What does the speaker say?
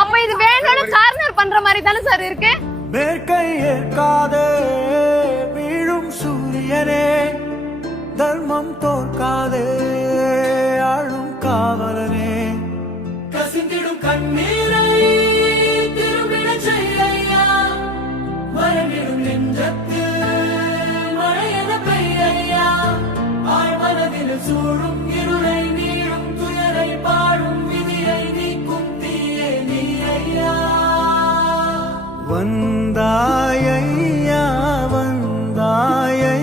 அப்ப இது வேணும்னு கார்னர் பண்ற மாதிரி தானே சார் இருக்கு. வேர்க்கை ஏற்காதே வீழும் சூரியனே, தர்மம் தோற்காதே ஆளும் காவலனே. கசிந்திடும் கண்ணீரை திரும்பிட செய்யா, மரணிடும் நெஞ்சத்து மழையென பெய்யா. ஆழ்மனதில் சூழும் இருளை நீளும் துயரை பாடும் விதியை நீக்கும் தீயே நீ ஐயா. வந்தாயையா வந்தாயை